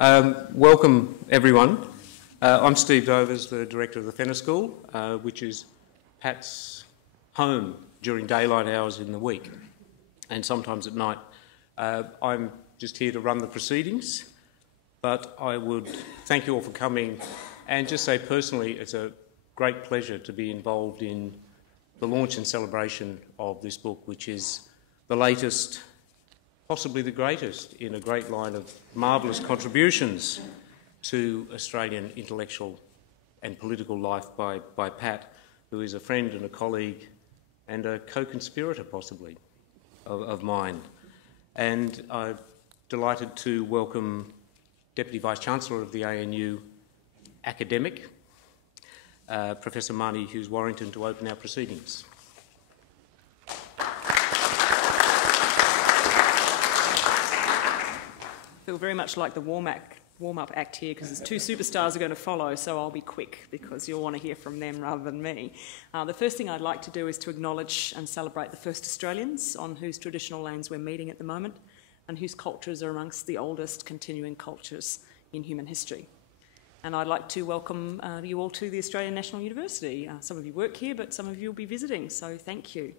Welcome, everyone. I'm Steve Dovers, the Director of the Fenner School, which is Pat's home during daylight hours in the week and sometimes at night. I'm just here to run the proceedings, but I would thank you all for coming and just say personally it's a great pleasure to be involved in the launch and celebration of this book, which is the latest, possibly the greatest, in a great line of marvellous contributions to Australian intellectual and political life by Pat, who is a friend and a colleague and a co-conspirator, possibly, of mine. And I'm delighted to welcome Deputy Vice-Chancellor of the ANU, academic, Professor Marnie Hughes-Warrington, to open our proceedings. Feel very much like the warm-up act here because there's two superstars are going to follow, so I'll be quick because you'll want to hear from them rather than me. The first thing I'd like to do is to acknowledge and celebrate the first Australians on whose traditional lands we're meeting at the moment and whose cultures are amongst the oldest continuing cultures in human history. And I'd like to welcome you all to the Australian National University. Some of you work here, but some of you will be visiting, so thank you.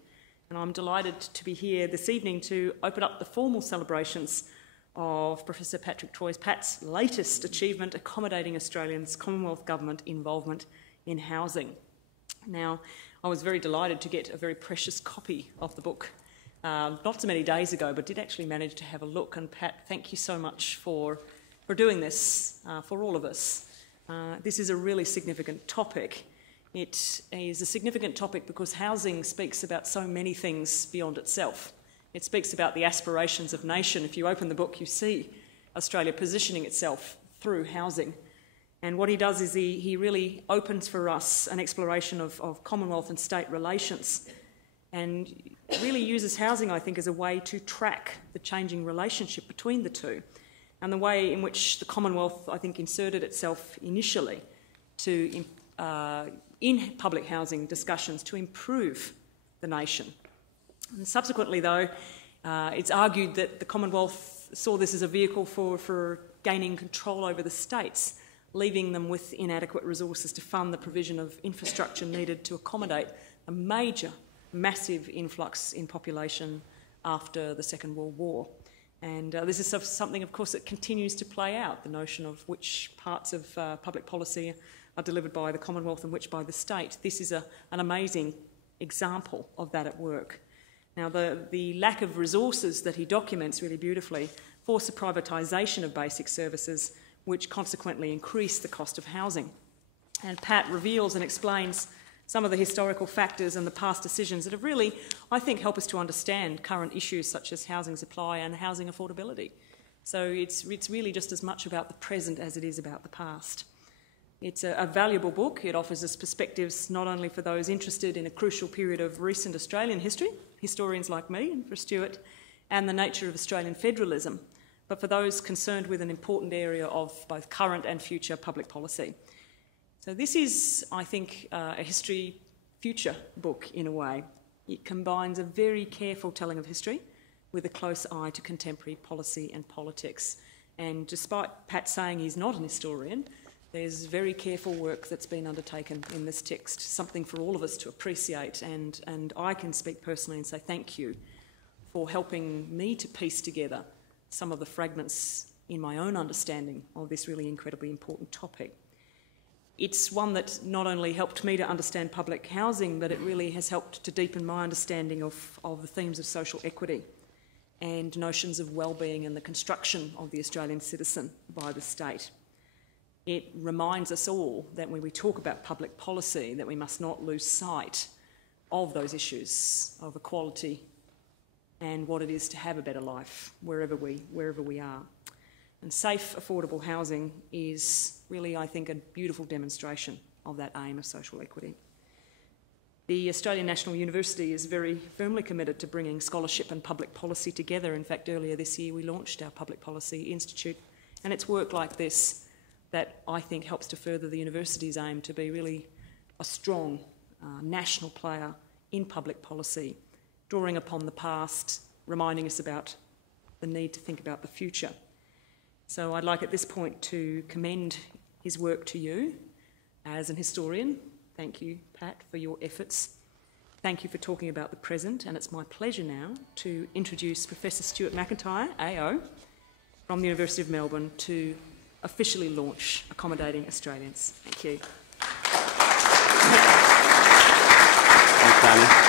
And I'm delighted to be here this evening to open up the formal celebrations of Professor Patrick Pat's latest achievement, accommodating Australians' Commonwealth Government involvement in housing. Now, I was very delighted to get a very precious copy of the book not so many days ago, but did actually manage to have a look. And Pat, thank you so much for doing this for all of us. This is a really significant topic. It is a significant topic because housing speaks about so many things beyond itself. It speaks about the aspirations of nation. If you open the book, you see Australia positioning itself through housing. And what he does is he really opens for us an exploration of Commonwealth and state relations and really uses housing, I think, as a way to track the changing relationship between the two and the way in which the Commonwealth, I think, inserted itself initially to in public housing discussions to improve the nation. And subsequently, though, it's argued that the Commonwealth saw this as a vehicle for gaining control over the states, leaving them with inadequate resources to fund the provision of infrastructure needed to accommodate a massive influx in population after the Second World War. And this is something, of course, that continues to play out, the notion of which parts of public policy are delivered by the Commonwealth and which by the state. This is an amazing example of that at work. Now, the lack of resources that he documents really beautifully force the privatisation of basic services, which consequently increase the cost of housing. And Pat reveals and explains some of the historical factors and the past decisions that have really, I think, help us to understand current issues such as housing supply and housing affordability. So it's really just as much about the present as it is about the past. It's a valuable book. It offers us perspectives not only for those interested in a crucial period of recent Australian history, historians like me and for Stuart, and the nature of Australian federalism, but for those concerned with an important area of both current and future public policy. So this is, I think, a history-future book in a way. It combines a very careful telling of history with a close eye to contemporary policy and politics. And despite Pat saying he's not an historian, there's very careful work that's been undertaken in this text, something for all of us to appreciate, and I can speak personally and say thank you for helping me to piece together some of the fragments in my own understanding of this really incredibly important topic. It's one that not only helped me to understand public housing, but it really has helped to deepen my understanding of the themes of social equity and notions of well-being and the construction of the Australian citizen by the state. It reminds us all that when we talk about public policy, that we must not lose sight of those issues of equality and what it is to have a better life wherever we are. And safe, affordable housing is really, I think, a beautiful demonstration of that aim of social equity. The Australian National University is very firmly committed to bringing scholarship and public policy together. In fact, earlier this year we launched our Public Policy Institute, and it's work like this that I think helps to further the university's aim to be really a strong national player in public policy, drawing upon the past, reminding us about the need to think about the future. So I'd like at this point to commend his work to you as an historian. Thank you, Pat, for your efforts. Thank you for talking about the present, and it's my pleasure now to introduce Professor Stuart McIntyre, AO, from the University of Melbourne to officially launch Accommodating Australians. Thank you. Thanks, Marnie.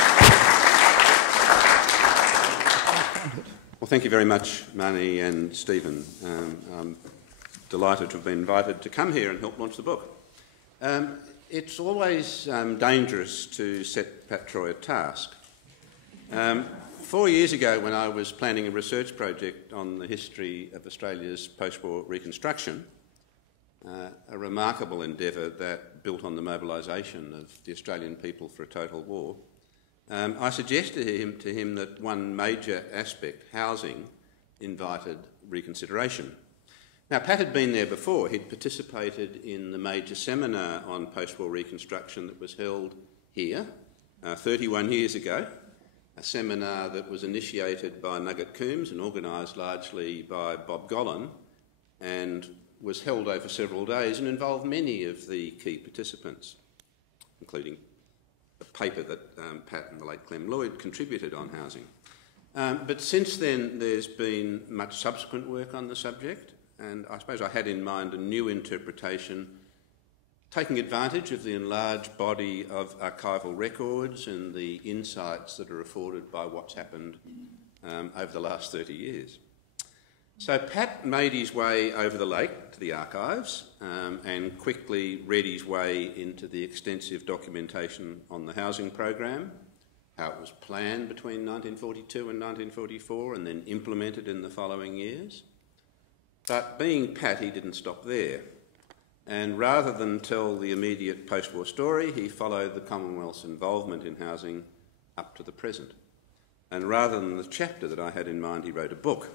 Well, thank you very much, Marnie and Stephen. I'm delighted to have been invited to come here and help launch the book. It's always dangerous to set Pat Troy a task. 4 years ago, when I was planning a research project on the history of Australia's post-war reconstruction, a remarkable endeavour that built on the mobilisation of the Australian people for a total war, I suggested to him that one major aspect, housing, invited reconsideration. Now, Pat had been there before. He'd participated in the major seminar on post-war reconstruction that was held here 31 years ago, a seminar that was initiated by Nugget Coombs and organised largely by Bob Gollan, and was held over several days and involved many of the key participants, including a paper that Pat and the late Clem Lloyd contributed on housing. But since then, there's been much subsequent work on the subject, and I suppose I had in mind a new interpretation, taking advantage of the enlarged body of archival records and the insights that are afforded by what's happened over the last 30 years. So Pat made his way over the lake to the archives and quickly read his way into the extensive documentation on the housing program, how it was planned between 1942 and 1944 and then implemented in the following years. But being Pat, he didn't stop there. And rather than tell the immediate post-war story, he followed the Commonwealth's involvement in housing up to the present. And rather than the chapter that I had in mind, he wrote a book.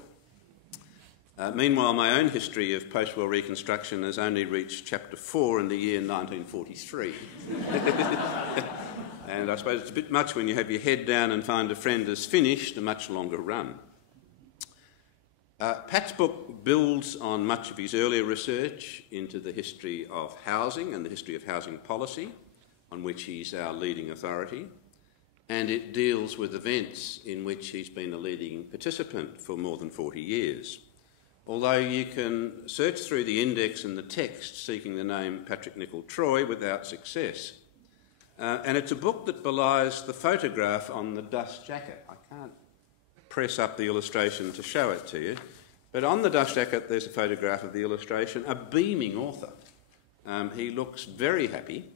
Meanwhile, my own history of post-war reconstruction has only reached chapter 4 in the year 1943. And I suppose it's a bit much when you have your head down and find a friend has finished a much longer run. Pat's book builds on much of his earlier research into the history of housing and the history of housing policy, on which he's our leading authority, and it deals with events in which he's been a leading participant for more than 40 years. Although you can search through the index and the text seeking the name Patrick Nichol Troy without success. And it's a book that belies the photograph on the dust jacket. I can't press up the illustration to show it to you, but on the dust jacket there's a photograph of the illustration, a beaming author. He looks very happy,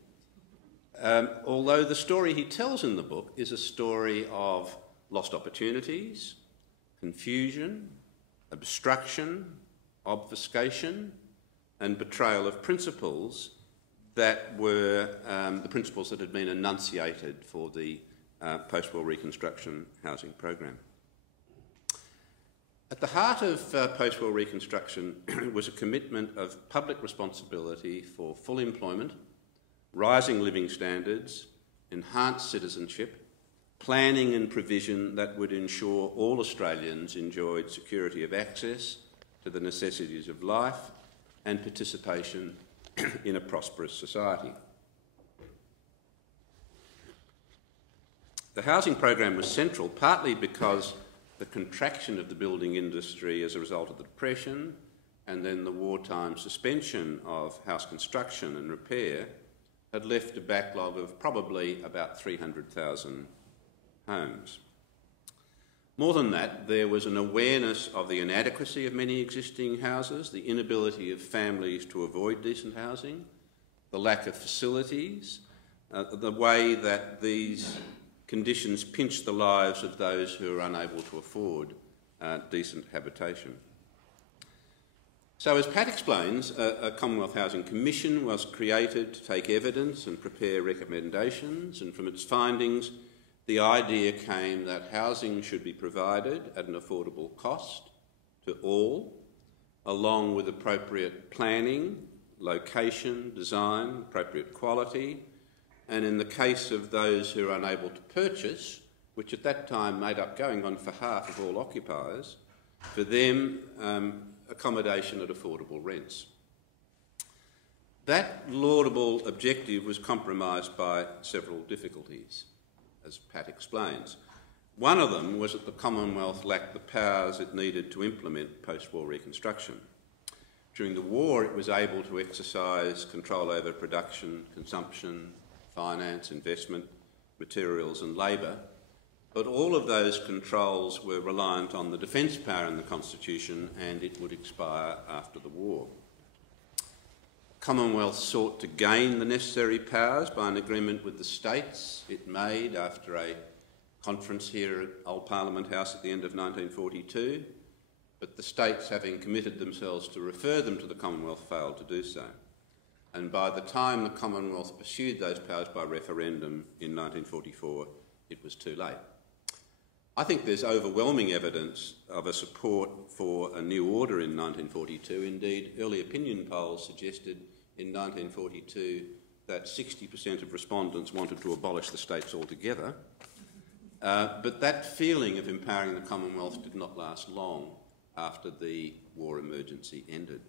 although the story he tells in the book is a story of lost opportunities, confusion, obstruction, obfuscation, and betrayal of principles that were the principles that had been enunciated for the post-war reconstruction housing program. At the heart of post-war reconstruction was a commitment of public responsibility for full employment, rising living standards, enhanced citizenship, planning and provision that would ensure all Australians enjoyed security of access to the necessities of life and participation in a prosperous society. The housing program was central partly because the contraction of the building industry as a result of the Depression and then the wartime suspension of house construction and repair had left a backlog of probably about 300,000 homes. More than that, there was an awareness of the inadequacy of many existing houses, the inability of families to avoid decent housing, the lack of facilities, the way that these conditions pinch the lives of those who are unable to afford decent habitation. So as Pat explains, a Commonwealth Housing Commission was created to take evidence and prepare recommendations, and from its findings the idea came that housing should be provided at an affordable cost to all, along with appropriate planning, location, design, appropriate quality, and in the case of those who are unable to purchase, which at that time made up going on for half of all occupiers, For them, accommodation at affordable rents. That laudable objective was compromised by several difficulties, as Pat explains. One of them was that the Commonwealth lacked the powers it needed to implement post-war reconstruction. During the war, it was able to exercise control over production, consumption, finance, investment, materials and labour, but all of those controls were reliant on the defence power in the Constitution, and it would expire after the war. Commonwealth sought to gain the necessary powers by an agreement with the states it made after a conference here at Old Parliament House at the end of 1942, but the states, having committed themselves to refer them to the Commonwealth, failed to do so. And by the time the Commonwealth pursued those powers by referendum in 1944, it was too late. I think there's overwhelming evidence of a support for a new order in 1942. Indeed, early opinion polls suggested in 1942 that 60% of respondents wanted to abolish the states altogether. But that feeling of empowering the Commonwealth did not last long after the war emergency ended.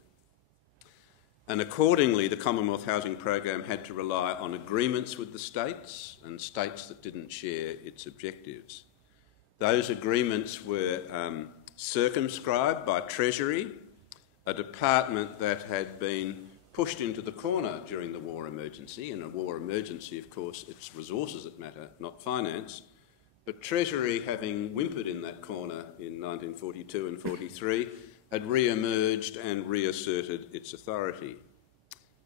And accordingly, the Commonwealth Housing Program had to rely on agreements with the states and states that didn't share its objectives. Those agreements were circumscribed by Treasury, a department that had been pushed into the corner during the war emergency. In a war emergency, of course, it's resources that matter, not finance. But Treasury, having whimpered in that corner in 1942 and 43, had re-emerged and reasserted its authority.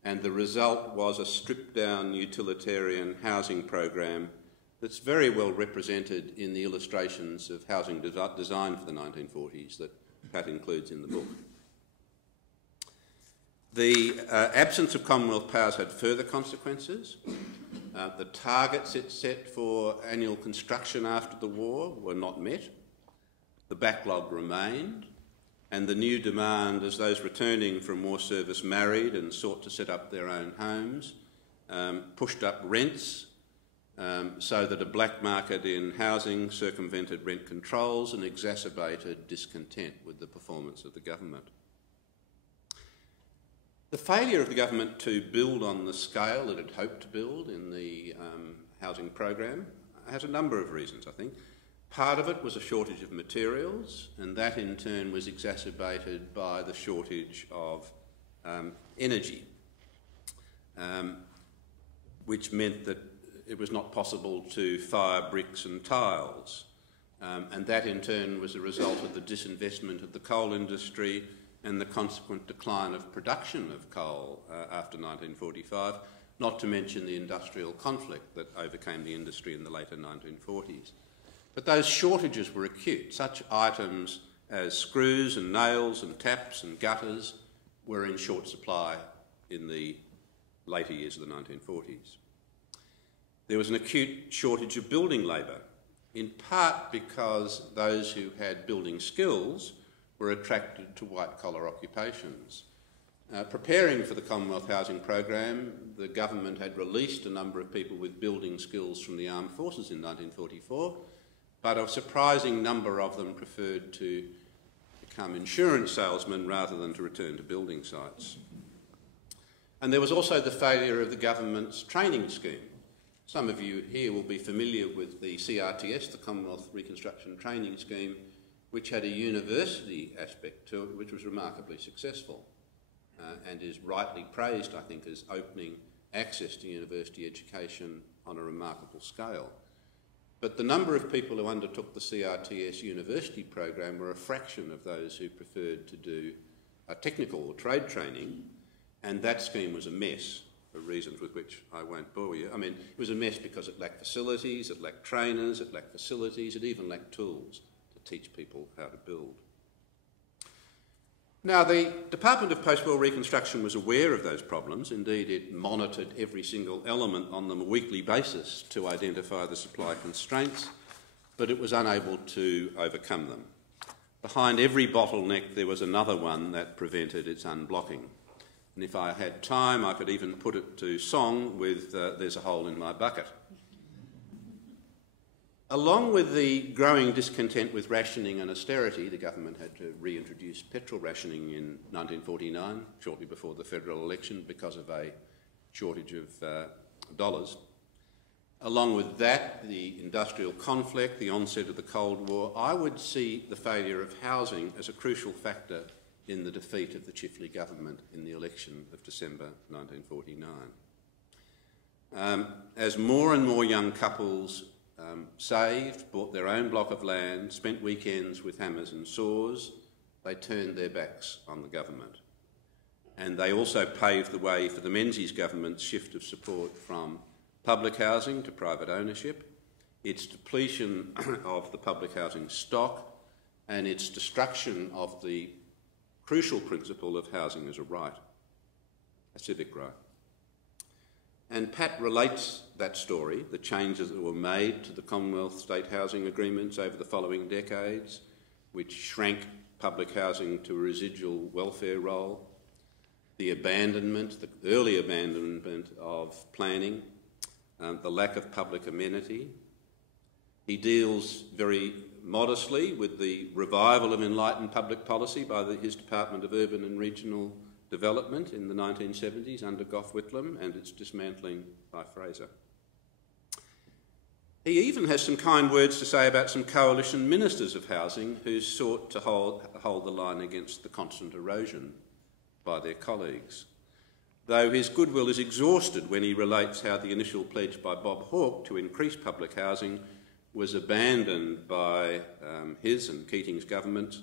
And the result was a stripped-down utilitarian housing program that's very well represented in the illustrations of housing design for the 1940s that Pat includes in the book. The absence of Commonwealth powers had further consequences. The targets it set for annual construction after the war were not met. The backlog remained, and the new demand as those returning from war service married and sought to set up their own homes pushed up rents so that a black market in housing circumvented rent controls and exacerbated discontent with the performance of the government. The failure of the government to build on the scale it had hoped to build in the housing program has a number of reasons, I think. Part of it was a shortage of materials, and that in turn was exacerbated by the shortage of energy, which meant that it was not possible to fire bricks and tiles. And that in turn was a result of the disinvestment of the coal industry and the consequent decline of production of coal after 1945, not to mention the industrial conflict that overcame the industry in the later 1940s. But those shortages were acute. Such items as screws and nails and taps and gutters were in short supply in the later years of the 1940s. There was an acute shortage of building labour, in part because those who had building skills were attracted to white-collar occupations. Preparing for the Commonwealth Housing Program, the government had released a number of people with building skills from the armed forces in 1944, but a surprising number of them preferred to become insurance salesmen rather than to return to building sites. And there was also the failure of the government's training scheme. Some of you here will be familiar with the CRTS, the Commonwealth Reconstruction Training Scheme, which had a university aspect to it, which was remarkably successful and is rightly praised, I think, as opening access to university education on a remarkable scale. But the number of people who undertook the CRTS university program were a fraction of those who preferred to do a technical or trade training, and that scheme was a mess for reasons with which I won't bore you. I mean, it was a mess because it lacked facilities, it lacked trainers, it lacked facilities, it even lacked tools to teach people how to build. Now, the Department of Post-War Reconstruction was aware of those problems. Indeed, it monitored every single element on them a weekly basis to identify the supply constraints, but it was unable to overcome them. Behind every bottleneck, there was another one that prevented its unblocking. And if I had time, I could even put it to song with There's a Hole in My Bucket. Along with the growing discontent with rationing and austerity, the government had to reintroduce petrol rationing in 1949, shortly before the federal election, because of a shortage of dollars. Along with that, the industrial conflict, the onset of the Cold War, I would see the failure of housing as a crucial factor in the defeat of the Chifley government in the election of December 1949. As more and more young couples saved, bought their own block of land, spent weekends with hammers and saws, they turned their backs on the government. And they also paved the way for the Menzies government's shift of support from public housing to private ownership, its depletion of the public housing stock, and its destruction of the crucial principle of housing as a right, a civic right. And Pat relates that story, the changes that were made to the Commonwealth state housing agreements over the following decades, which shrank public housing to a residual welfare role, the abandonment, the early abandonment of planning, the lack of public amenity. He deals very modestly with the revival of enlightened public policy by his Department of Urban and Regional Development in the 1970s under Gough Whitlam and its dismantling by Fraser. He even has some kind words to say about some coalition ministers of housing who sought to hold the line against the constant erosion by their colleagues. Though his goodwill is exhausted when he relates how the initial pledge by Bob Hawke to increase public housing was abandoned by his and Keating's government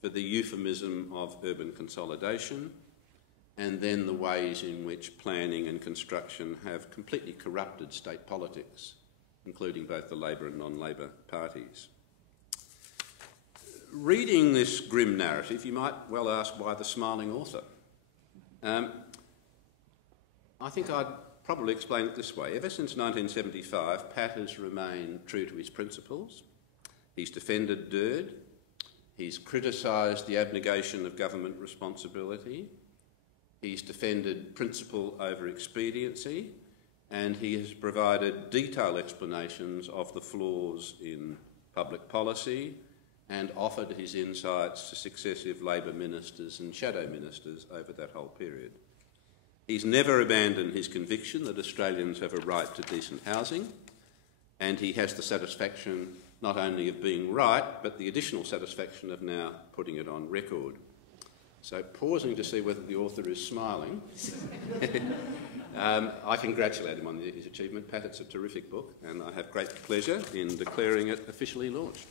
for the euphemism of urban consolidation, and then the ways in which planning and construction have completely corrupted state politics, including both the Labor and non-Labor parties. Reading this grim narrative, you might well ask why the smiling author. I think I'd probably explain it this way. Ever since 1975, Pat has remained true to his principles. He's defended DIRD. He's criticised the abnegation of government responsibility. He's defended principle over expediency. And he has provided detailed explanations of the flaws in public policy and offered his insights to successive Labor ministers and shadow ministers over that whole period. He's never abandoned his conviction that Australians have a right to decent housing, and he has the satisfaction not only of being right, but the additional satisfaction of now putting it on record. So, pausing to see whether the author is smiling, I congratulate him on his achievement. Pat, it's a terrific book, and I have great pleasure in declaring it officially launched.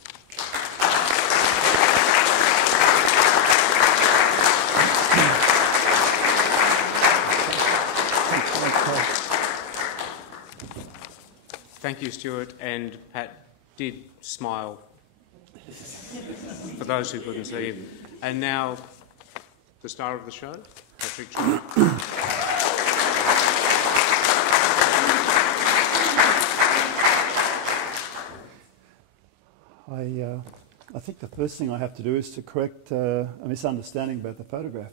Thank you, Stuart, and Pat did smile, for those who couldn't see him. And now, the star of the show, Patrick. I think the first thing I have to do is to correct a misunderstanding about the photograph.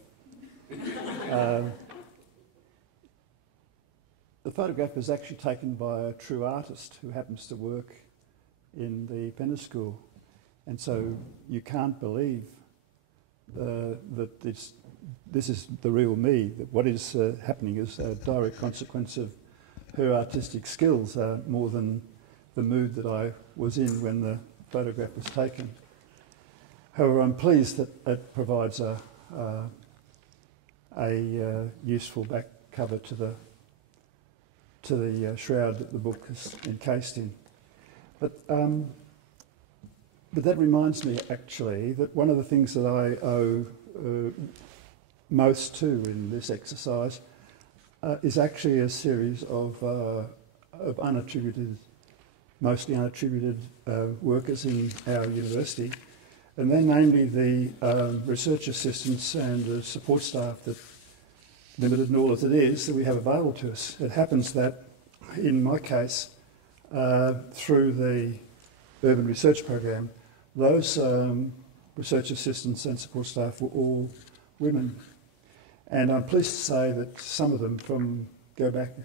The photograph was actually taken by a true artist who happens to work in the Fenner School, and so you can't believe that this is the real me, that what is happening is a direct consequence of her artistic skills more than the mood that I was in when the photograph was taken. However, I'm pleased that it provides a useful back cover to the shroud that the book is encased in. But that reminds me, actually, that one of the things that I owe most to in this exercise is actually a series of unattributed, mostly unattributed workers in our university, and then namely the research assistants and the support staff that, limited and all as it is, that we have available to us. It happens that, in my case, through the Urban Research Program, those research assistants and support staff were all women. And I'm pleased to say that some of them, go back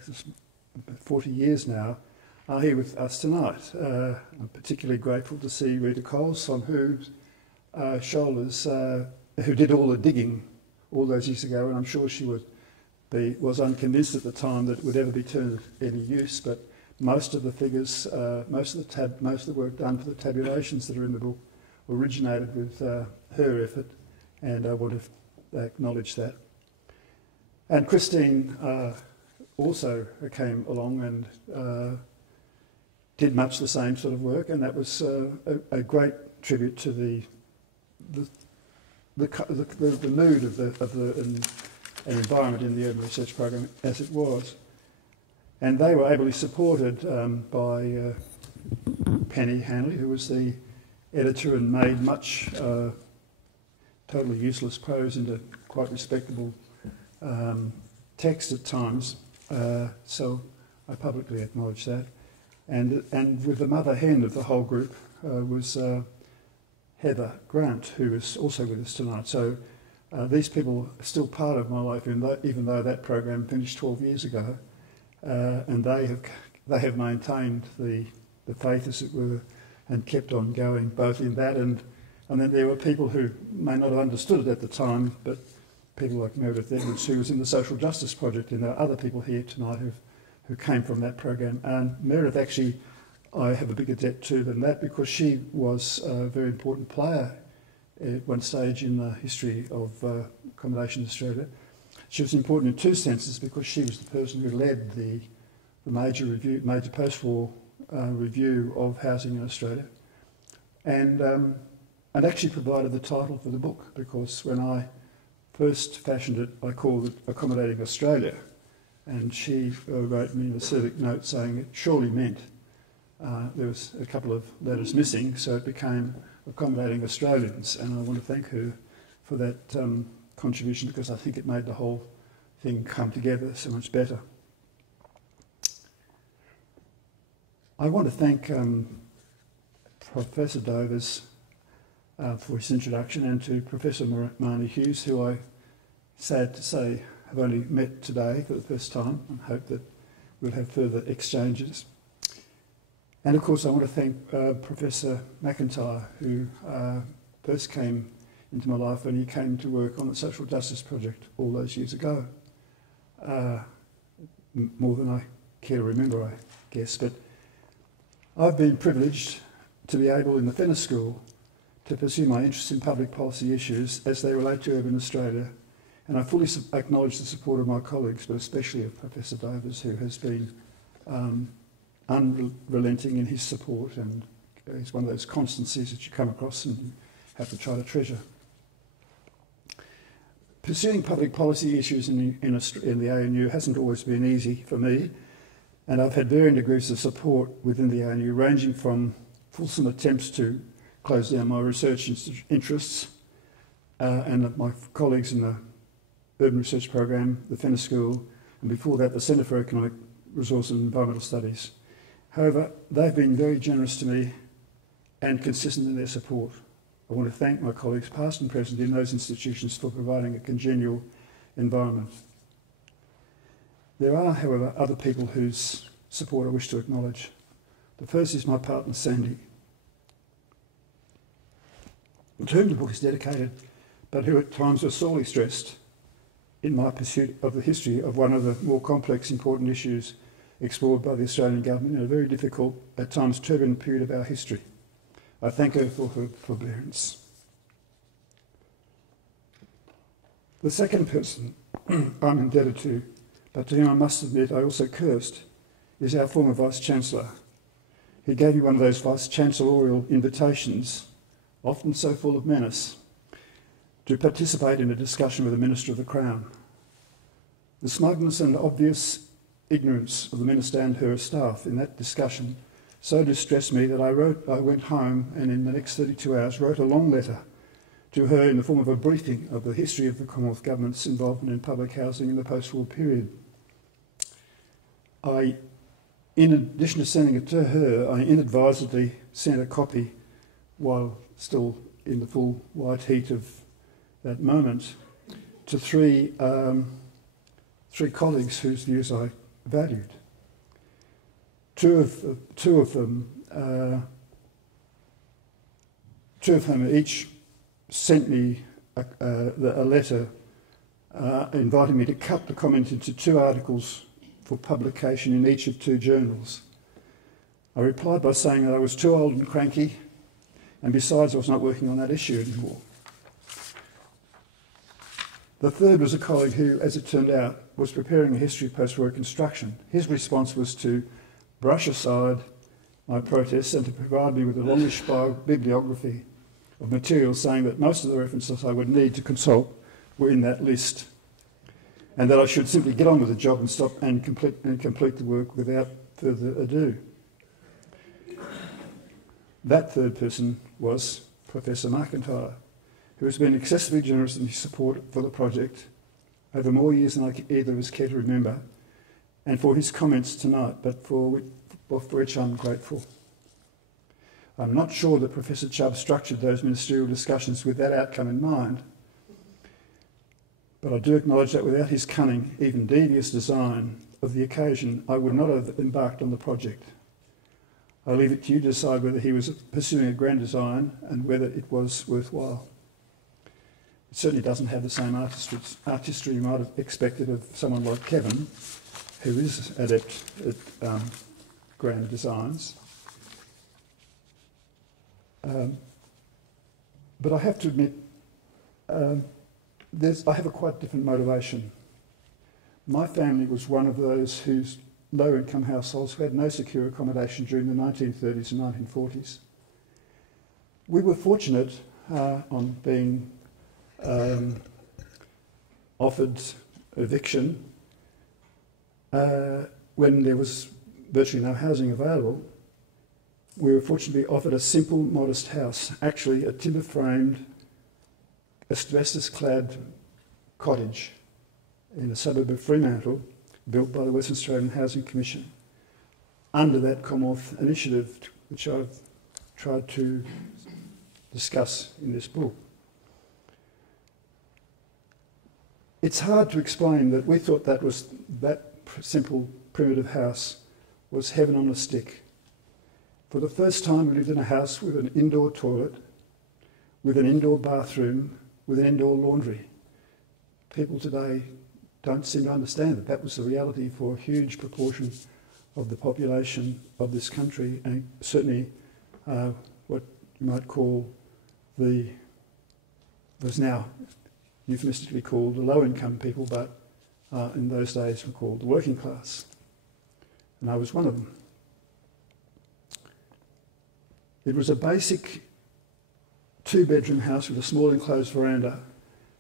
40 years now, are here with us tonight. I'm particularly grateful to see Rita Coles, on whose shoulders, who did all the digging all those years ago, and I'm sure she was unconvinced at the time that it would ever be turned to any use, but most of the figures, most of the work done for the tabulations that are in the book originated with her effort, and I want to acknowledge that. And Christine also came along and did much the same sort of work, and that was a great tribute to the mood of the environment in the urban research program as it was. And they were ably supported by Penny Hanley, who was the editor and made much totally useless prose into quite respectable text at times. So I publicly acknowledge that. And with the mother hen of the whole group was Heather Grant, who is also with us tonight. So these people are still part of my life, even though that program finished 12 years ago. And they have maintained the faith, as it were, and kept on going, both in that and then there were people who may not have understood it at the time, but people like Meredith Edwards, who was in the Social Justice Project, and there are other people here tonight who came from that program. And Meredith, actually, I have a bigger debt to than that, because she was a very important player at one stage in the history of accommodation in Australia. She was important in two senses, because she was the person who led the major post-war review of housing in Australia, and actually provided the title for the book, because when I first fashioned it, I called it Accommodating Australia, and she wrote me a civic note saying it surely meant there was a couple of letters missing, so it became Accommodating Australians, and I want to thank her for that contribution, because I think it made the whole thing come together so much better. I want to thank Professor Dovers for his introduction, and to Professor Marnie Hughes, who I, sad to say, have only met today for the first time, and hope that we'll have further exchanges. And of course I want to thank Professor McIntyre, who first came into my life when he came to work on the Social Justice Project all those years ago. More than I care to remember, I guess. But I've been privileged to be able in the Fenner School to pursue my interests in public policy issues as they relate to urban Australia, and I fully acknowledge the support of my colleagues, but especially of Professor Dovers, who has been unrelenting in his support, and he's one of those constancies that you come across and have to try to treasure. Pursuing public policy issues in the ANU hasn't always been easy for me, and I've had varying degrees of support within the ANU, ranging from fulsome attempts to close down my research interests and my colleagues in the Urban Research Program, the Fenner School, and before that the Centre for Economic Resource and Environmental Studies. However, they've been very generous to me and consistent in their support. I want to thank my colleagues, past and present, in those institutions for providing a congenial environment. There are, however, other people whose support I wish to acknowledge. The first is my partner, Sandy, to whom the book is dedicated, but who at times was sorely stressed in my pursuit of the history of one of the more complex, important issues explored by the Australian government in a very difficult, at times turbulent period of our history. I thank her for her forbearance. The second person I'm indebted to, but to whom I must admit I also cursed, is our former Vice-Chancellor. He gave me one of those Vice-Chancellorial invitations, often so full of menace, to participate in a discussion with the Minister of the Crown. The smugness and obvious ignorance of the Minister and her staff in that discussion so distressed me that I went home and in the next 32 hours wrote a long letter to her in the form of a briefing of the history of the Commonwealth Government's involvement in public housing in the post-war period. In addition to sending it to her, I inadvisedly sent a copy, while still in the full white heat of that moment, to three colleagues whose views I valued. two of them each sent me a letter inviting me to cut the comment into 2 articles for publication in each of 2 journals. I replied by saying that I was too old and cranky, and besides I was not working on that issue anymore. The third was a colleague who, as it turned out, was preparing a history post-war Reconstruction. His response was to brush aside my protests and to provide me with a longish bibliography of material saying that most of the references I would need to consult were in that list, and that I should simply get on with the job and stop and complete the work without further ado. That third person was Professor McIntyre, who has been excessively generous in his support for the project over more years than either of us care to remember, and for his comments tonight, but for which I'm grateful. I'm not sure that Professor Chubb structured those ministerial discussions with that outcome in mind, but I do acknowledge that without his cunning, even devious design of the occasion, I would not have embarked on the project. I leave it to you to decide whether he was pursuing a grand design and whether it was worthwhile. It certainly doesn't have the same artistry you might have expected of someone like Kevin, who is adept at grand designs. But I have to admit, I have a quite different motivation. My family was one of those whose low-income households who had no secure accommodation during the 1930s and 1940s. We were fortunate on being offered eviction when there was virtually no housing available. We were fortunately offered a simple, modest house, actually a timber-framed, asbestos-clad cottage in the suburb of Fremantle, built by the Western Australian Housing Commission, under that Commonwealth initiative, which I've tried to discuss in this book. It's hard to explain that we thought that simple, primitive house was heaven on a stick. For the first time, we lived in a house with an indoor toilet, with an indoor bathroom, with an indoor laundry. People today don't seem to understand that that was the reality for a huge proportion of the population of this country, and certainly what you might call was now euphemistically called the low-income people, but in those days were called the working class. And I was one of them. It was a basic 2-bedroom house with a small enclosed veranda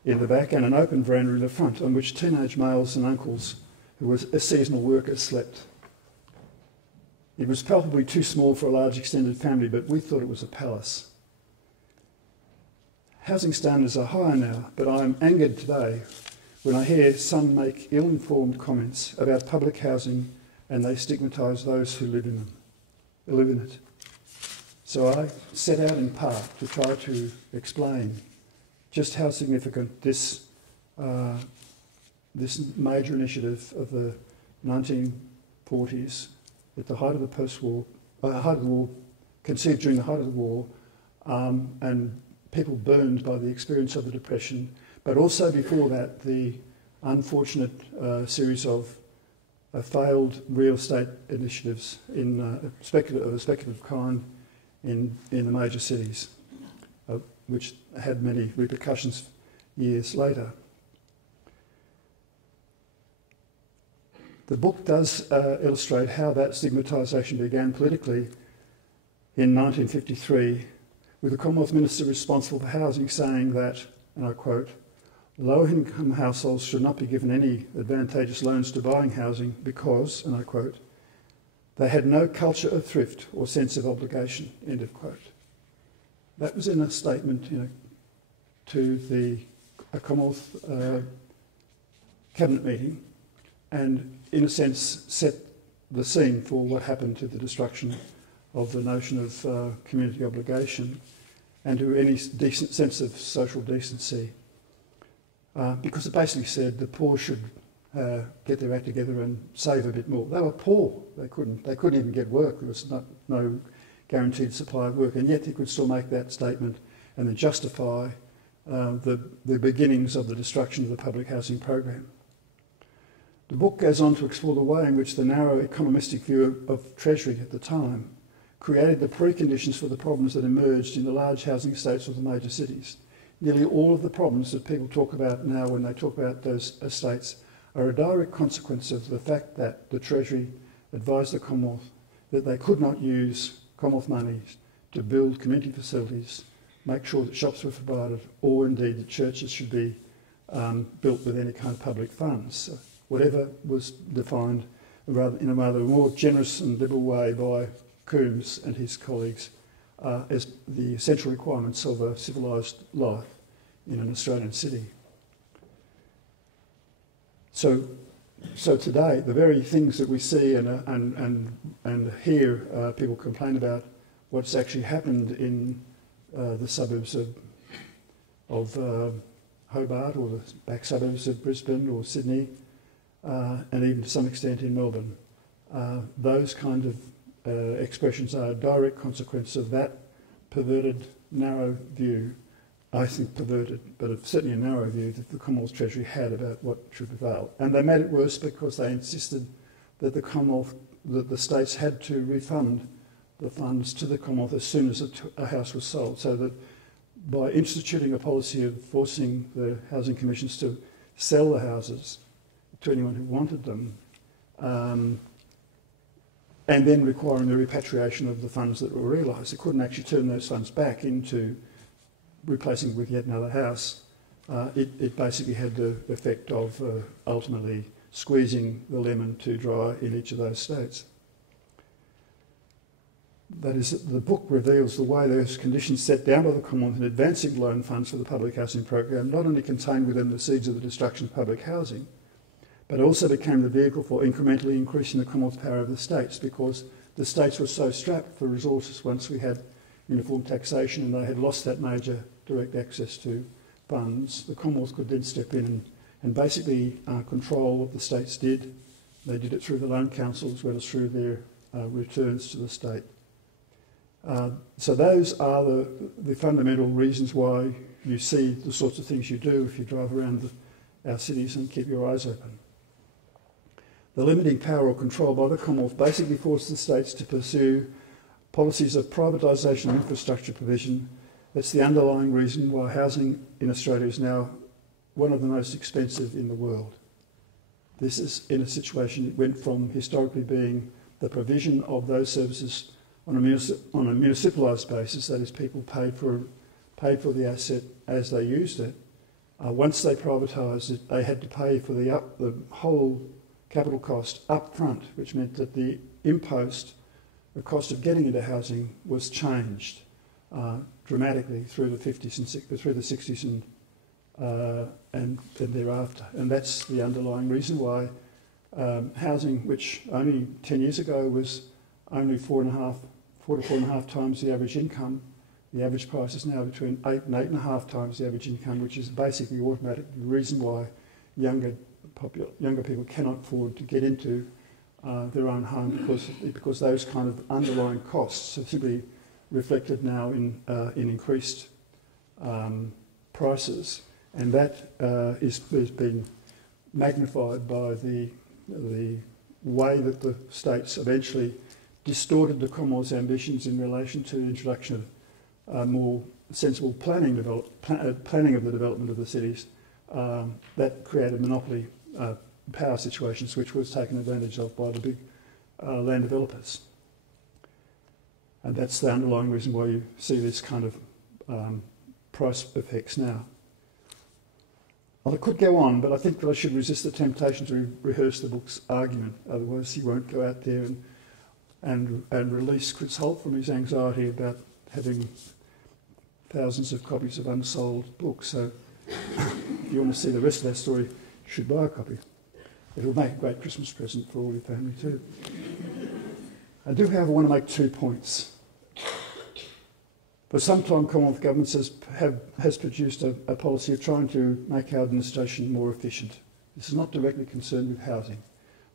in the back and an open veranda in the front, on which teenage males and uncles who were seasonal workers slept. It was palpably too small for a large extended family, but we thought it was a palace. Housing standards are higher now, but I am angered today when I hear some make ill-informed comments about public housing and they stigmatise those who live in it. So I set out in part to try to explain just how significant this major initiative of the 1940s, at the height of the post-war, height of the war, conceived during the height of the war, and people burned by the experience of the Depression, but also before that, the unfortunate series of failed real estate initiatives in a speculative kind in the major cities, which had many repercussions years later. The book does illustrate how that stigmatisation began politically in 1953, with the Commonwealth Minister responsible for housing saying that, and I quote, "Low-income households should not be given any advantageous loans to buying housing because," and I quote, "they had no culture of thrift or sense of obligation," end of quote. That was in a statement to a Commonwealth Cabinet meeting, and in a sense set the scene for what happened to the destruction of the notion of community obligation and to any decent sense of social decency. Because it basically said the poor should get their act together and save a bit more. They were poor. They couldn't even get work. There was no guaranteed supply of work, and yet they could still make that statement and then justify the beginnings of the destruction of the public housing program. The book goes on to explore the way in which the narrow economistic view of Treasury at the time created the preconditions for the problems that emerged in the large housing estates of the major cities. Nearly all of the problems that people talk about now when they talk about those estates are a direct consequence of the fact that the Treasury advised the Commonwealth that they could not use Commonwealth money to build community facilities, make sure that shops were provided, or indeed that churches should be built with any kind of public funds. So whatever was defined in a rather more generous and liberal way by Coombs and his colleagues as the essential requirements of a civilised life in an Australian city. So today, the very things that we see and hear people complain about what's actually happened in the suburbs of Hobart or the back suburbs of Brisbane or Sydney, and even to some extent in Melbourne, those kind of expressions are a direct consequence of that perverted, narrow view. I think perverted, but certainly a narrow view that the Commonwealth Treasury had about what should prevail. And they made it worse because they insisted that the states had to refund the funds to the Commonwealth as soon as a house was sold, so that by instituting a policy of forcing the housing commissions to sell the houses to anyone who wanted them, and then requiring the repatriation of the funds that were realised, they couldn't actually turn those funds back into replacing with yet another house. It basically had the effect of ultimately squeezing the lemon too dry in each of those states. That is, the book reveals the way those conditions set down by the Commonwealth in advancing loan funds for the public housing program not only contained within the seeds of the destruction of public housing, but also became the vehicle for incrementally increasing the Commonwealth's power over the states, because the states were so strapped for resources once we had uniform taxation and they had lost that major direct access to funds. The Commonwealth could then step in and basically control what the states did. They did it through the loan council as well as through their returns to the state. So those are the fundamental reasons why you see the sorts of things you do if you drive around our cities and keep your eyes open. The limiting power or control by the Commonwealth basically forced the states to pursue policies of privatisation and infrastructure provision. That's the underlying reason why housing in Australia is now one of the most expensive in the world. This is in a situation that went from historically being the provision of those services on a municipalised basis, that is, people paid for the asset as they used it. Once they privatised it, they had to pay for the whole capital cost up front, which meant that the impost, the cost of getting into housing, was changed dramatically through the 50s and through the 60s and thereafter. And that's the underlying reason why housing, which only 10 years ago was only 4 to 4.5 times the average income, the average price is now between 8 and 8.5 times the average income, which is basically automatic. The reason why younger people cannot afford to get into their own home because those kind of underlying costs are simply reflected now in increased prices, and that has been magnified by the way that the states eventually distorted the Commonwealth's ambitions in relation to the introduction of more sensible planning of the development of the cities. That created monopoly power situations, which was taken advantage of by the big land developers. And that's the underlying reason why you see this kind of price effects now. Well, I could go on, but I think that I should resist the temptation to rehearse the book's argument. Otherwise, he won't go out there and release Chris Holt from his anxiety about having thousands of copies of unsold books. So if you want to see the rest of that story, you should buy a copy. It'll make a great Christmas present for all your family too. I do, however, want to make 2 points. For some time, Commonwealth Government has produced a policy of trying to make our administration more efficient. This is not directly concerned with housing,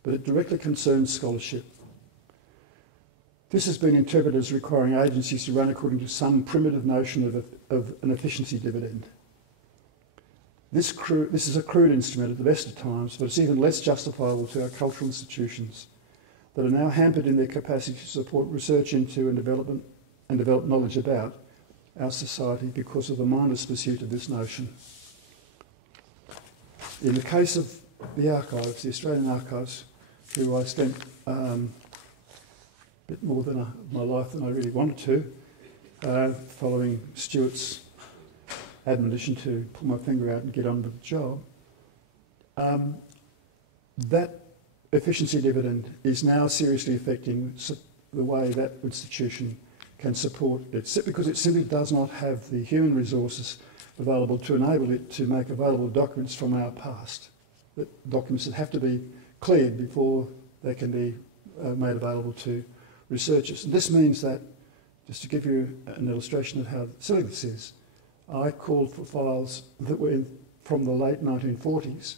but it directly concerns scholarship. This has been interpreted as requiring agencies to run according to some primitive notion of an efficiency dividend. This is a crude instrument at the best of times, but it's even less justifiable to our cultural institutions that are now hampered in their capacity to support research into and develop knowledge about our society because of the mindless pursuit of this notion. In the case of the archives, the Australian Archives, who I spent a bit more than my life than I really wanted to, following Stuart's admonition to pull my finger out and get on with the job, that efficiency dividend is now seriously affecting the way that institution can support it, because it simply does not have the human resources available to enable it to make available documents from our past, documents that have to be cleared before they can be made available to researchers. And this means that, just to give you an illustration of how silly this is, I called for files that were from the late 1940s,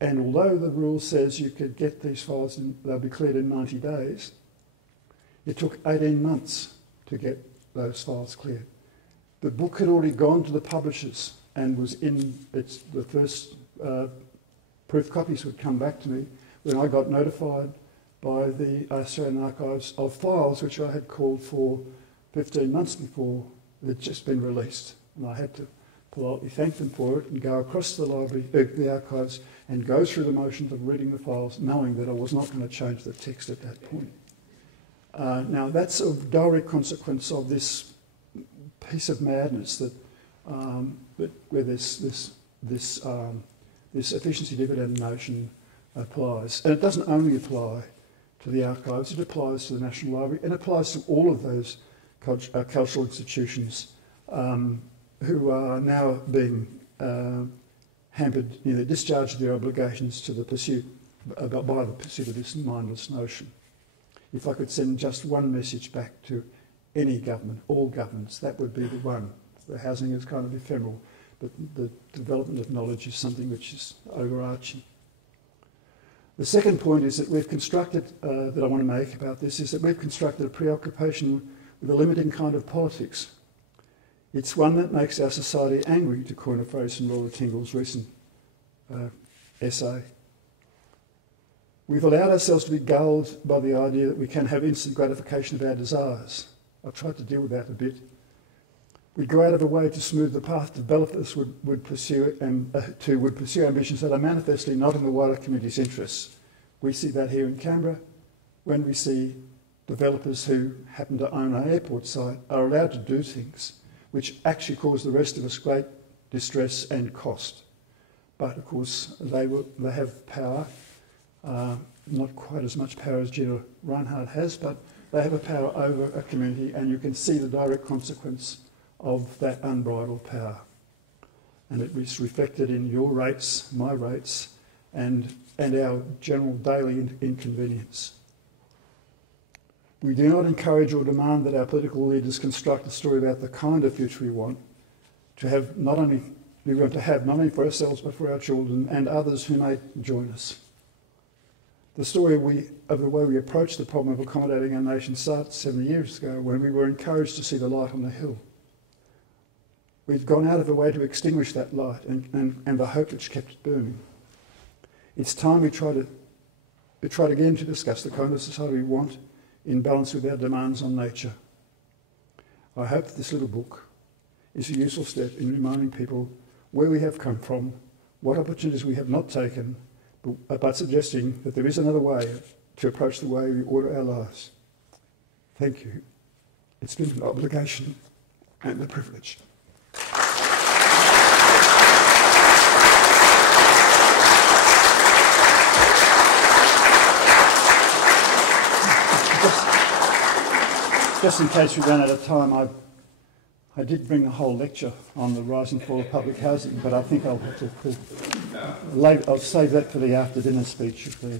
and although the rule says you could get these files and they'll be cleared in 90 days, it took 18 months to get those files cleared. The book had already gone to the publishers and was in the first proof copies would come back to me when I got notified by the Australian Archives of files which I had called for 15 months before they'd just been released. And I had to politely thank them for it and go across to the library, the archives, and go through the motions of reading the files, knowing that I was not going to change the text at that point. Now, that's a direct consequence of this piece of madness that where this efficiency dividend notion applies. And it doesn't only apply to the archives, it applies to the National Library, and it applies to all of those cultural institutions who are now being hampered in the discharge of their obligations to the pursuit, by the pursuit of this mindless notion. If I could send just one message back to any government, all governments, that would be the one. The housing is kind of ephemeral, but the development of knowledge is something which is overarching. The second point is that we've constructed, that I want to make about this, is that we've constructed a preoccupation with a limiting kind of politics. It's one that makes our society angry, to coin a phrase from Laura Tingle's recent essay. We've allowed ourselves to be gulled by the idea that we can have instant gratification of our desires. I've tried to deal with that a bit. We go out of a way to smooth the path developers would pursue ambitions that are manifestly not in the wider community's interests. We see that here in Canberra when we see developers who happen to own an airport site are allowed to do things which actually cause the rest of us great distress and cost. But of course they have power, not quite as much power as Gina Reinhardt has, but they have a power over a community, and you can see the direct consequence of that unbridled power. And it is reflected in your rates, my rates, and our general daily inconvenience. We do not encourage or demand that our political leaders construct a story about the kind of future we want to have not only for ourselves but for our children and others who may join us. The story of the way we approached the problem of accommodating our nation started 70 years ago when we were encouraged to see the light on the hill. We've gone out of the way to extinguish that light and the hope which kept it burning. It's time we tried again to discuss the kind of society we want in balance with our demands on nature. I hope that this little book is a useful step in reminding people where we have come from, what opportunities we have not taken, but suggesting that there is another way to approach the way we order our lives. Thank you. It's been an obligation and a privilege. Just in case we run out of time, I did bring a whole lecture on the rise and fall of public housing, but I think I'll have to I'll save that for the after-dinner speech of the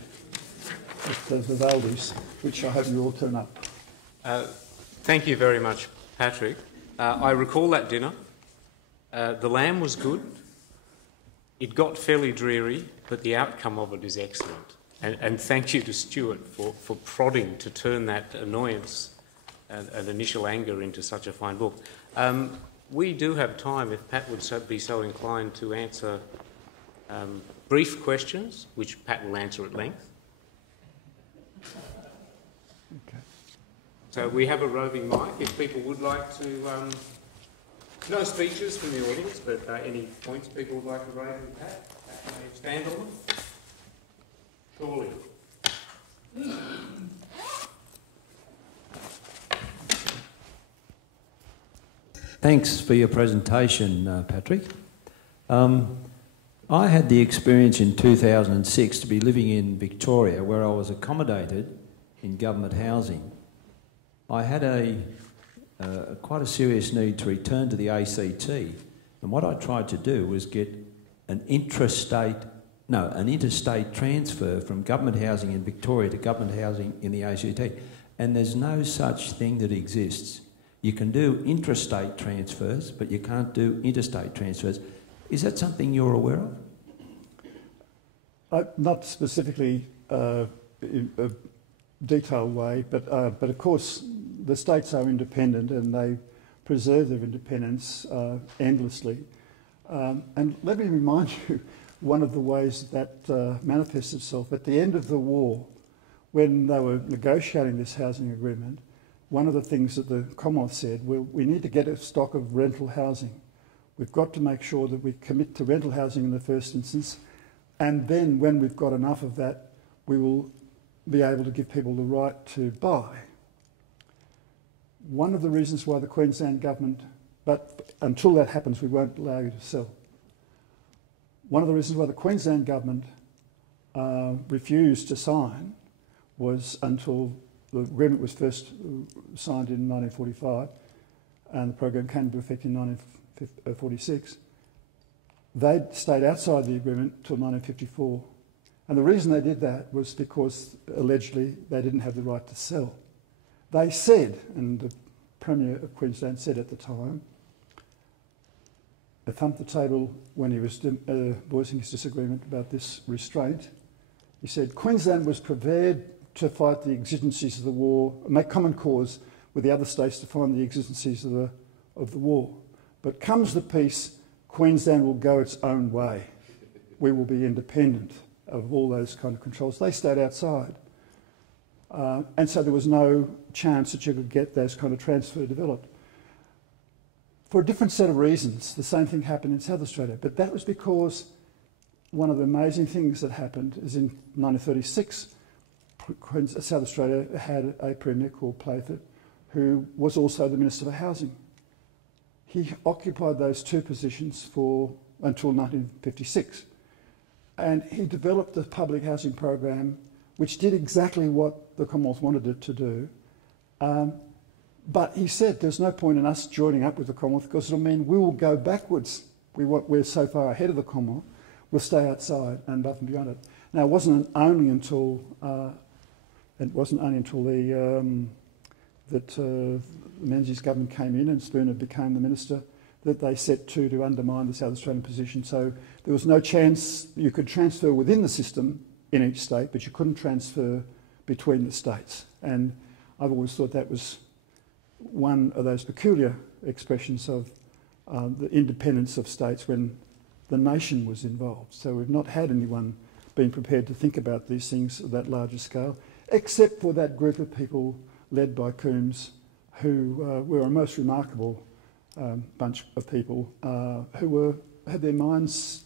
Valdies, which I hope you all turn up. Thank you very much, Patrick. I recall that dinner. The lamb was good. it got fairly dreary, but the outcome of it is excellent. And thank you to Stuart for prodding to turn that annoyance and initial anger into such a fine book. We do have time, if Pat would be so inclined, to answer brief questions, which Pat will answer at length. Okay. So we have a roving mic. If people would like to, no speeches from the audience, but any points people would like to raise with Pat, Pat may expand on them. Surely. Thanks for your presentation, Patrick. I had the experience in 2006 to be living in Victoria, where I was accommodated in government housing. I had quite a serious need to return to the ACT, and what I tried to do was get an interstate transfer from government housing in Victoria to government housing in the ACT, and there's no such thing that exists. You can do intrastate transfers, but you can't do interstate transfers. Is that something you're aware of? Not specifically in a detailed way, but of course the states are independent and they preserve their independence endlessly. And let me remind you, one of the ways that manifests itself at the end of the war, when they were negotiating this housing agreement, one of the things that the Commonwealth said, we need to get a stock of rental housing. We've got to make sure that we commit to rental housing in the first instance, and then when we've got enough of that, we will be able to give people the right to buy. One of the reasons why the Queensland Government, but until that happens, we won't allow you to sell. One of the reasons why the Queensland Government refused to sign was until the agreement was first signed in 1945 and the program came into effect in 1946. They stayed outside the agreement until 1954. And the reason they did that was because, allegedly, they didn't have the right to sell. They said, and the Premier of Queensland said at the time, they thumped the table when he was voicing his disagreement about this restraint. He said, Queensland was prepared to fight the exigencies of the war, make common cause with the other states to find the exigencies of the war. But comes the peace, Queensland will go its own way. We will be independent of all those kind of controls. They stayed outside. And so there was no chance that you could get those kind of transfer developed. For a different set of reasons, the same thing happened in South Australia. But that was because one of the amazing things that happened is in 1936, South Australia had a Premier called Playford, who was also the Minister for Housing. He occupied those two positions until 1956. And he developed the public housing program, which did exactly what the Commonwealth wanted it to do. But he said there's no point in us joining up with the Commonwealth because it'll mean we will go backwards. We're so far ahead of the Commonwealth, we'll stay outside and above and beyond it. Now, it wasn't only until the Menzies government came in and Spooner became the minister that they set to undermine the South Australian position. So there was no chance. You could transfer within the system in each state, but you couldn't transfer between the states. And I've always thought that was one of those peculiar expressions of the independence of states when the nation was involved. So we've not had anyone being prepared to think about these things at that larger scale, except for that group of people led by Coombs, who were a most remarkable bunch of people who had their minds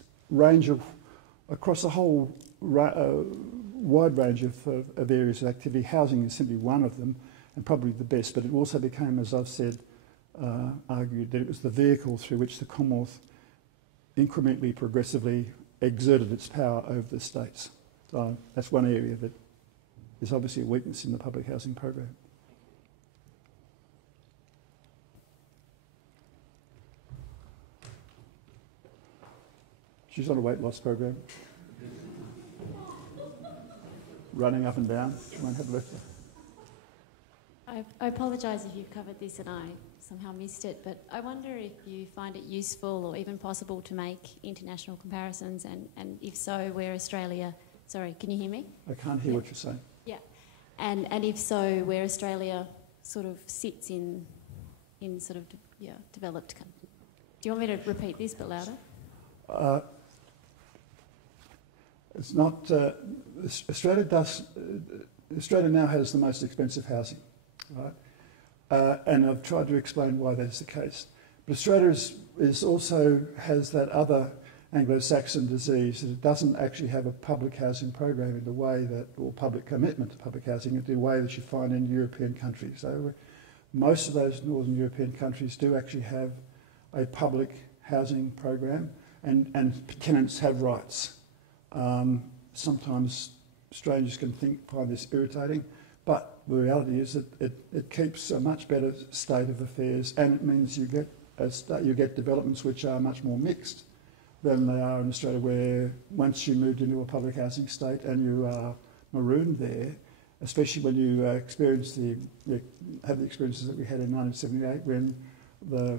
across a whole wide range of areas of activity. Housing is simply one of them, and probably the best, but it also became, as I've said, argued that it was the vehicle through which the Commonwealth incrementally, progressively exerted its power over the states. So that's one area that is obviously a weakness in the public housing program. She's on a weight loss program. Running up and down. She won't have left her. I apologise if you've covered this and I somehow missed it, but I wonder if you find it useful or even possible to make international comparisons, and if so, where Australia... Sorry, can you hear me? I can't hear what you're saying. Yeah. And if so, where Australia sort of sits in sort of, developed... Do you want me to repeat this but louder? It's not... Australia now has the most expensive housing, right? And I've tried to explain why that's the case. But Australia also has that other Anglo-Saxon disease, that it doesn't actually have a public housing program in the way that, or public commitment to public housing in the way that you find in European countries. So most of those Northern European countries do actually have a public housing program, and tenants have rights. Sometimes strangers can find this irritating, but the reality is that it keeps a much better state of affairs, and it means you get developments which are much more mixed than they are in Australia, where once you moved into a public housing state and you are marooned there, especially when you have the experiences that we had in 1978 when the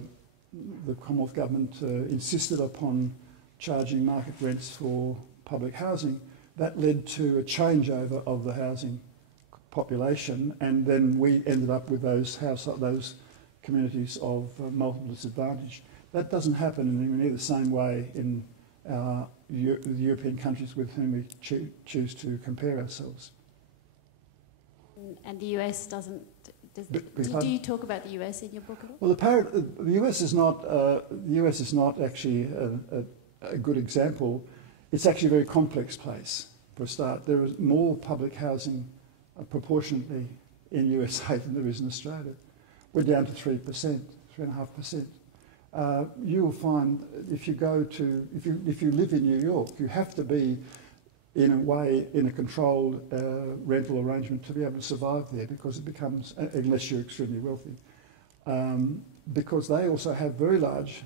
Commonwealth Government insisted upon charging market rents for public housing. That led to a changeover of the housing population, and then we ended up with those communities of multiple disadvantage. That doesn't happen in near the same way in the European countries with whom we choose to compare ourselves. And the US doesn't... Do you talk about the US in your book at all? Well, the US is not actually a good example. It's actually a very complex place for a start. There is more public housing proportionately in USA than there is in Australia. We're down to 3%, 3.5%. You will find if you live in New York, you have to be in a controlled rental arrangement to be able to survive there, because it becomes, unless you're extremely wealthy, because they also have very large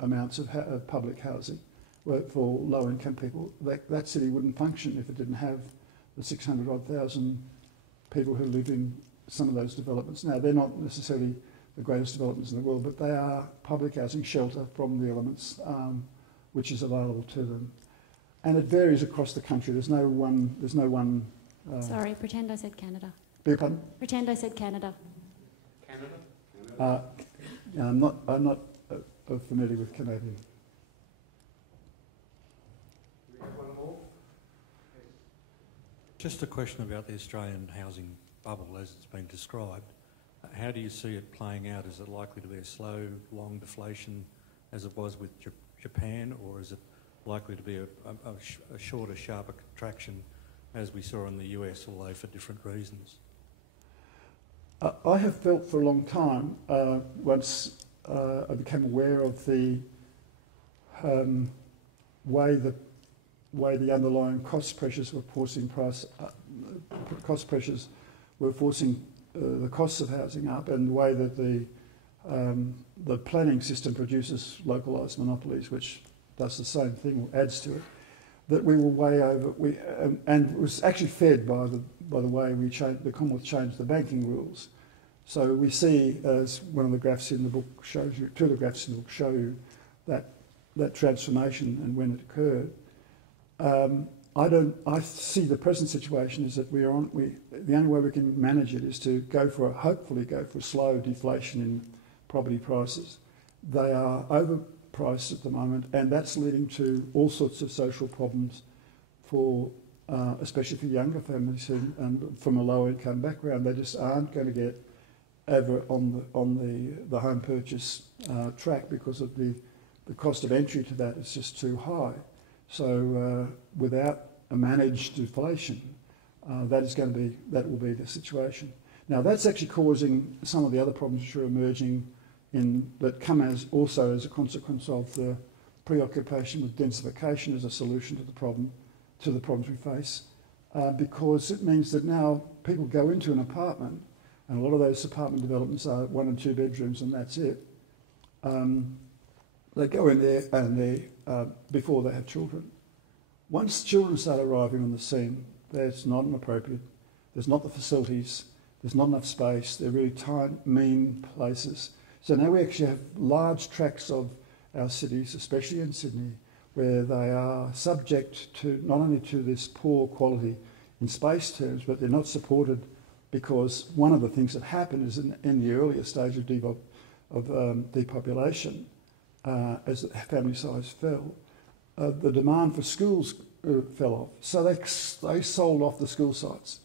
amounts of public housing for low-income people. That city wouldn't function if it didn't have the 600,000 people who live in some of those developments. Now, they're not necessarily the greatest developments in the world, but they are public housing shelter from the elements which is available to them. And it varies across the country. There's no one. Sorry, pretend I said Canada. Beg your pardon? Pretend I said Canada. Canada? I'm not familiar with Canadian. Just a question about the Australian housing bubble as it's been described. How do you see it playing out? Is it likely to be a slow, long deflation as it was with Japan, or is it likely to be a shorter, sharper contraction as we saw in the US, although for different reasons? I have felt for a long time, once I became aware of the way the underlying cost pressures were forcing the costs of housing up, and the way that the planning system produces localised monopolies, which does the same thing, or adds to it, that we were way over. And it was actually fed by the way the Commonwealth changed the banking rules. So we see, as one of the graphs in the book shows you, two of the graphs in the book show you that transformation and when it occurred. I see the present situation is that the only way we can manage it is to hopefully go for a slow deflation in property prices. They are overpriced at the moment, and that's leading to all sorts of social problems especially for younger families from a low income background. They just aren't going to get over on the home purchase track because of the cost of entry to that is just too high. So without a managed deflation, that will be the situation. Now that's actually causing some of the other problems which are emerging that come as a consequence of the preoccupation with densification as a solution to the problems we face, because it means that now people go into an apartment, and a lot of those apartment developments are 1 and 2 bedrooms, and that's it. They go in there and before they have children. Once children start arriving on the scene, that's not inappropriate. There's not the facilities. There's not enough space. They're really tight, mean places. So now we actually have large tracts of our cities, especially in Sydney, where they are subject to not only to this poor quality in space terms, but they're not supported because one of the things that happened is in the earlier stage of depopulation, as the family size fell, the demand for schools fell off. So they sold off the school sites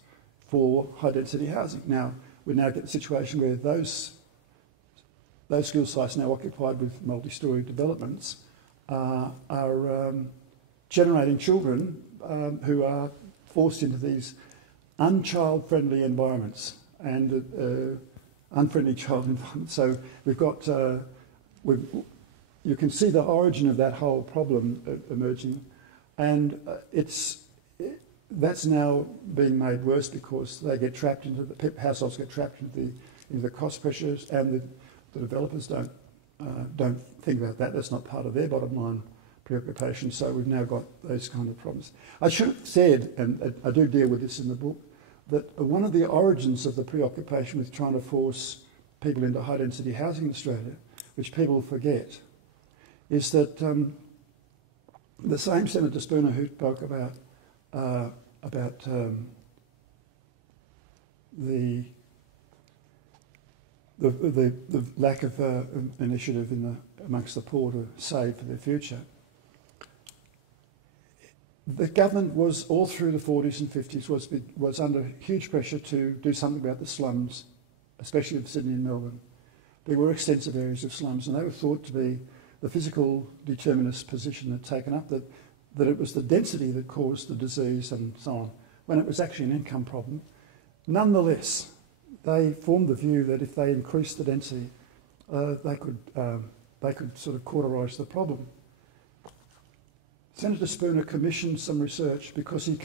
for high-density housing. Now, we now get the situation where those school sites now occupied with multi-storey developments are generating children who are forced into these unchild-friendly environments and unfriendly child environments. So we've got, you can see the origin of that whole problem emerging, and that's now being made worse because they get trapped into the households get trapped into the cost pressures, and the developers don't think about that. That's not part of their bottom line preoccupation. So we've now got those kind of problems. I should have said, and I do deal with this in the book, that one of the origins of the preoccupation with trying to force people into high-density housing in Australia, which people forget, is that the same Senator Spooner who spoke about the lack of initiative amongst the poor to save for their future. The government was, all through the 40s and 50s, was under huge pressure to do something about the slums, especially of Sydney and Melbourne. There were extensive areas of slums, and they were thought to be the physical determinist position had taken up, that it was the density that caused the disease and so on, when it was actually an income problem. Nonetheless, they formed the view that if they increased the density, they could sort of cauterise the problem. Senator Spooner commissioned some research because he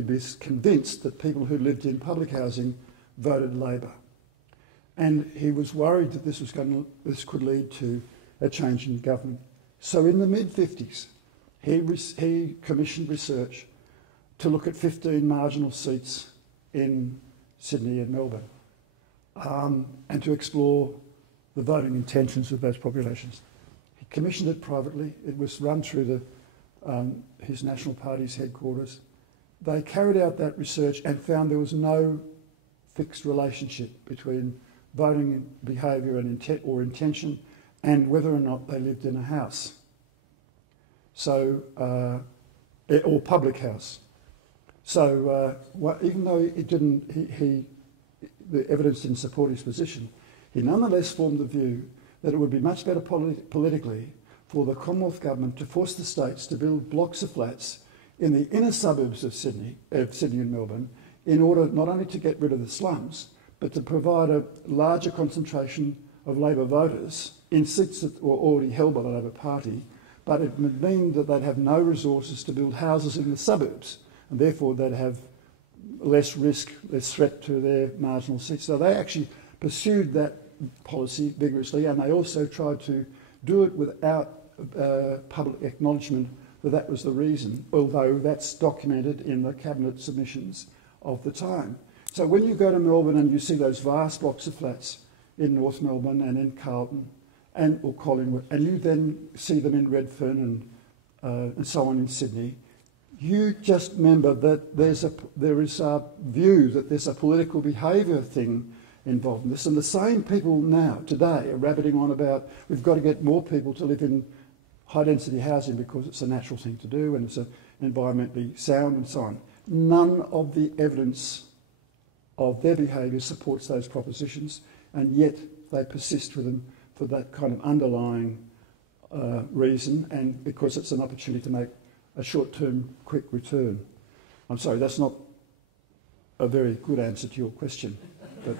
was convinced that people who lived in public housing voted Labor, and he was worried that this could lead to a change in government. So in the mid-50s, he commissioned research to look at 15 marginal seats in Sydney and Melbourne, and to explore the voting intentions of those populations. He commissioned it privately. It was run through his National Party's headquarters. They carried out that research and found there was no fixed relationship between voting behaviour and intention and whether or not they lived in a house, so or public house. So even though it didn't, the evidence didn't support his position, he nonetheless formed the view that it would be much better politically for the Commonwealth Government to force the states to build blocks of flats in the inner suburbs of Sydney and Melbourne, in order not only to get rid of the slums, but to provide a larger concentration of Labor voters in seats that were already held by the Labor Party, but it would mean that they'd have no resources to build houses in the suburbs, and therefore they'd have less risk, less threat to their marginal seats. So they actually pursued that policy vigorously, and they also tried to do it without public acknowledgement that that was the reason, although that's documented in the cabinet submissions of the time. So when you go to Melbourne and you see those vast blocks of flats in North Melbourne and in Carlton or Collingwood, and you then see them in Redfern and so on in Sydney, you just remember that there is a view that there's a political behaviour thing involved in this. And the same people now, today, are rabbiting on about we've got to get more people to live in high-density housing because it's a natural thing to do and it's environmentally sound and so on. None of the evidence of their behaviour supports those propositions, and yet they persist with them for that kind of underlying reason, and because it's an opportunity to make a short-term quick return. I'm sorry, that's not a very good answer to your question, but